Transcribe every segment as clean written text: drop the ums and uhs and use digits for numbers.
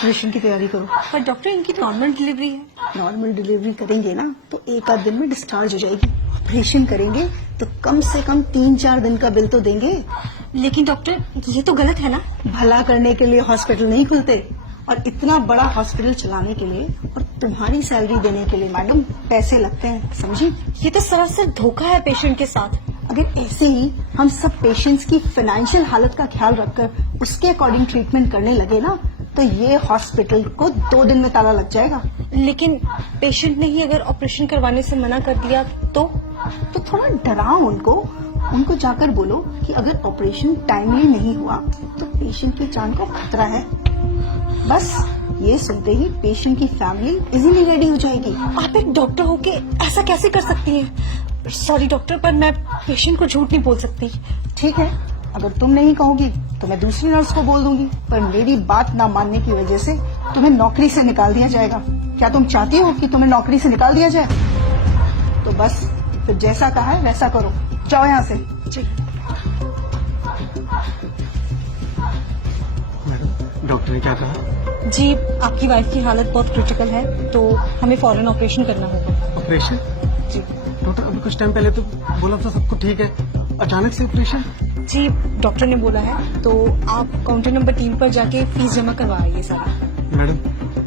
Operation की तैयारी करो। पर डॉक्टर इनकी नॉर्मल डिलीवरी है। नॉर्मल डिलीवरी करेंगे ना तो एक आध दिन में डिस्चार्ज हो जाएगी। ऑपरेशन करेंगे तो कम से कम 3-4 दिन का बिल तो देंगे। लेकिन डॉक्टर ये तो गलत है ना। भला करने के लिए हॉस्पिटल नहीं खुलते, और इतना बड़ा हॉस्पिटल चलाने के लिए और तुम्हारी सैलरी देने के लिए मैडम पैसे लगते हैं, समझी? ये तो सरासर धोखा है पेशेंट के साथ। अगर ऐसे ही हम सब पेशेंट्स की फाइनेंशियल हालत का ख्याल रखकर उसके अकॉर्डिंग ट्रीटमेंट करने लगे ना तो ये हॉस्पिटल को 2 दिन में ताला लग जाएगा। लेकिन पेशेंट ने ही अगर ऑपरेशन करवाने से मना कर दिया तो थोड़ा डराओ उनको जाकर बोलो कि अगर ऑपरेशन टाइमली नहीं हुआ तो पेशेंट की जान को खतरा है। बस ये सुनते ही पेशेंट की फैमिली इजीली रेडी हो जाएगी। आप एक डॉक्टर होके ऐसा कैसे कर सकती हैं? सॉरी डॉक्टर, पर मैं पेशेंट को झूठ नहीं बोल सकती। ठीक है, अगर तुम नहीं कहोगी तो मैं दूसरी नर्स को बोल दूंगी, पर मेरी बात ना मानने की वजह से तुम्हें नौकरी से निकाल दिया जाएगा। क्या तुम चाहती हो कि तुम्हें नौकरी से निकाल दिया जाए? तो बस फिर जैसा कहा है वैसा करो, जाओ यहाँ से। जी मैडम, डॉक्टर ने क्या कहा? जी, आपकी वाइफ की हालत बहुत क्रिटिकल है तो हमें फौरन ऑपरेशन करना होगा। ऑपरेशन? जी डॉक्टर, अभी कुछ टाइम पहले तो बोला था सब कुछ ठीक है, अचानक से ऑपरेशन? जी, डॉक्टर ने बोला है तो आप काउंटर नंबर 3 पर जाके फीस जमा करवा आइए सारा। मैडम,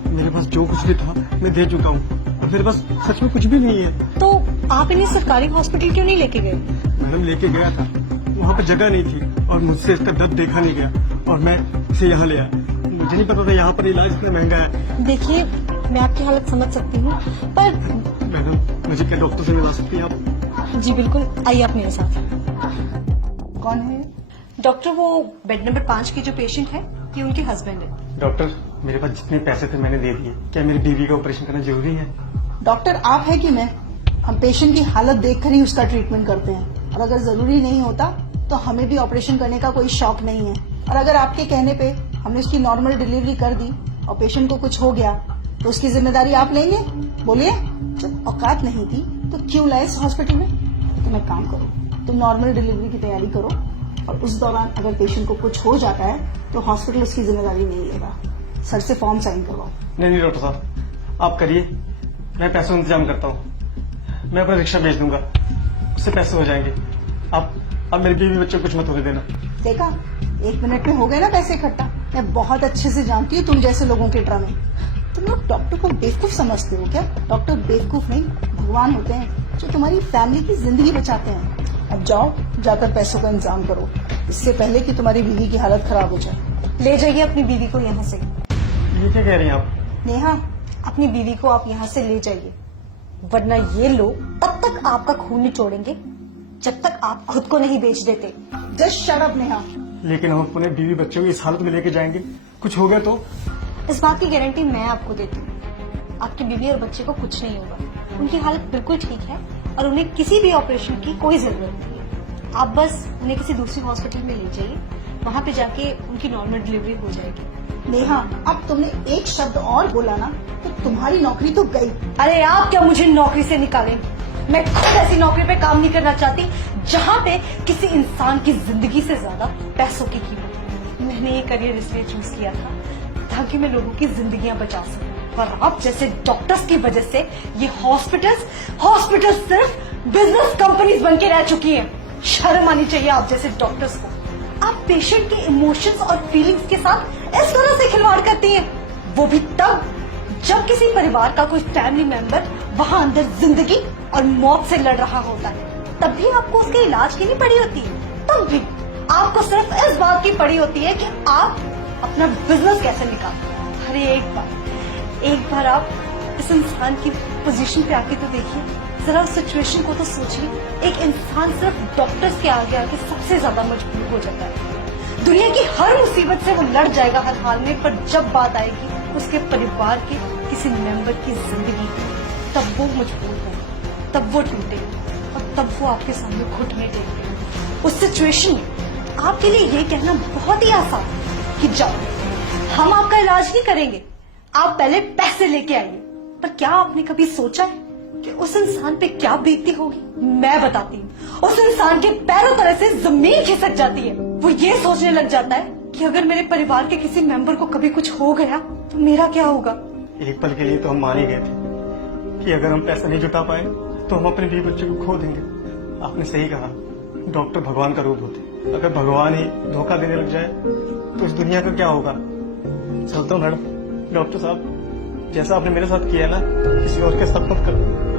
मेरे पास जो कुछ भी था मैं दे चुका हूँ, और मेरे पास सच में कुछ भी नहीं है। तो आप इन्हें सरकारी हॉस्पिटल क्यों नहीं लेके गए? मैडम, लेके गया था, वहाँ पे जगह नहीं थी और मुझसे इसका दर्द देखा नहीं गया और मैं इसे यहाँ ले आया। मुझे नहीं पता था यहाँ पर इलाज इतना महंगा है। देखिए, मैं आपकी हालत समझ सकती हूँ, पर मैडम, मुझे क्या डॉक्टर से मिला सकती हैं आप? जी बिल्कुल, आइए आप मेरे साथ। कौन है? डॉक्टर, वो बेड नंबर 5 की जो पेशेंट है ये उनके हस्बैंड है। डॉक्टर, मेरे पास जितने पैसे थे मैंने दे दिए। क्या मेरी बीवी का ऑपरेशन करना जरूरी है? डॉक्टर आप है कि मैं? हम पेशेंट की हालत देखकर ही उसका ट्रीटमेंट करते हैं, और अगर जरूरी नहीं होता तो हमें भी ऑपरेशन करने का कोई शौक नहीं है। और अगर आपके कहने पे हमने उसकी नॉर्मल डिलीवरी कर दी और पेशेंट को कुछ हो गया तो उसकी जिम्मेदारी आप लेंगे? बोलिए। जब औकात नहीं थी तो क्यों लाए इस हॉस्पिटल में? तुम एक काम करो, तुम नॉर्मल डिलीवरी की तैयारी करो, और उस दौरान अगर पेशेंट को कुछ हो जाता है तो हॉस्पिटल उसकी जिम्मेदारी नहीं लेगा। सर से फॉर्म साइन करवाओ। नहीं डॉक्टर साहब, आप करिए, मैं पैसों का इंतजाम करता हूँ। मैं अपना रिक्शा भेज दूंगा, उससे पैसे हो जाएंगे। आप मेरे बीवी बच्चों को कुछ मत होने देना। देखा, 1 मिनट में हो गए ना पैसे इकट्ठा। मैं बहुत अच्छे से जानती हूँ तुम जैसे लोगों के ड्रामे। तुम लोग डॉक्टर को बेवकूफ समझते हो क्या? डॉक्टर बेवकूफ नहीं, भगवान होते हैं जो तुम्हारी फैमिली की जिंदगी बचाते हैं। अब जाओ, जाकर पैसों का इंतजाम करो, इससे पहले कि तुम्हारी बीवी की हालत खराब हो जाए। ले जाइए अपनी बीवी को यहाँ से। ये क्या कह रही हैं आप? नेहा, अपनी बीवी को आप यहाँ से ले जाइए, वरना ये लोग तब तक आपका खून निचोड़ेंगे जब तक आप खुद को नहीं बेच देते। Just shut up Neha. लेकिन हम अपने बीवी बच्चों को इस हालत में लेके जाएंगे, कुछ हो गया तो? इस बात की गारंटी मैं आपको देती हूँ, आपकी बीवी और बच्चे को कुछ नहीं होगा। उनकी हालत बिल्कुल ठीक है और उन्हें किसी भी ऑपरेशन की कोई जरूरत नहीं है। आप बस उन्हें किसी दूसरी हॉस्पिटल में ले जाइए, वहाँ पे जाके उनकी नॉर्मल डिलीवरी हो जाएगी। नेहा, अब तुमने एक शब्द और बोला ना तो तुम्हारी नौकरी तो गई। अरे आप क्या मुझे नौकरी से निकालेंगे? मैं खुद ऐसी नौकरी पे काम नहीं करना चाहती जहाँ पे किसी इंसान की जिंदगी से ज्यादा पैसों की कीमत है। मैंने ये करियर इसलिए चूज किया था ताकि मैं लोगों की जिंदगियां बचा सकूं, और आप जैसे डॉक्टर्स की वजह से ये हॉस्पिटल्स सिर्फ बिजनेस कंपनीज बन के रह चुकी हैं। शर्म आनी चाहिए आप जैसे डॉक्टर्स को। आप पेशेंट के इमोशंस और फीलिंग्स के साथ इस तरह से खिलवाड़ करती हैं, वो भी तब जब किसी परिवार का कोई फैमिली मेंबर वहां अंदर जिंदगी और मौत से लड़ रहा होता है। तब भी आपको उसके इलाज की नहीं पड़ी होती है, तब भी आपको सिर्फ इस बात की पड़ी होती है कि आप अपना बिजनेस कैसे निकालें। अरे एक बार आप इस इंसान की पोजीशन पे आके तो देखिए, जरा उस सिचुएशन को तो सोचिए। एक इंसान सिर्फ डॉक्टर्स के आगे आके सबसे ज्यादा मजबूर हो जाता है। दुनिया की हर मुसीबत से वो लड़ जाएगा हर हाल में, पर जब बात आएगी उसके परिवार के किसी मेंबर की जिंदगी की, तब वो मजबूर होगा, तब वो टूटेगा और तब वो आपके सामने घुटने टेकेगा। उस सिचुएशन में आपके लिए ये कहना बहुत ही आसान है कि जाओ, हम आपका इलाज नहीं करेंगे, आप पहले पैसे लेके आइए। पर क्या आपने कभी सोचा है कि उस इंसान पे क्या बीतती होगी? मैं बताती हूँ, उस इंसान के पैरों तले से जमीन खिसक जाती है। वो ये सोचने लग जाता है कि अगर मेरे परिवार के किसी मेंबर को कभी कुछ हो गया तो मेरा क्या होगा। एक पल के लिए तो हम मान ही गए थे कि अगर हम पैसा नहीं जुटा पाए तो हम अपने बीवी बच्चे को खो देंगे। आपने सही कहा, डॉक्टर भगवान का रूप होते। अगर भगवान ही धोखा देने लग जाए तो इस दुनिया का क्या होगा। चलता हूँ मैडम। डॉक्टर साहब, जैसा आपने मेरे साथ किया ना, किसी और के साथ मत करो।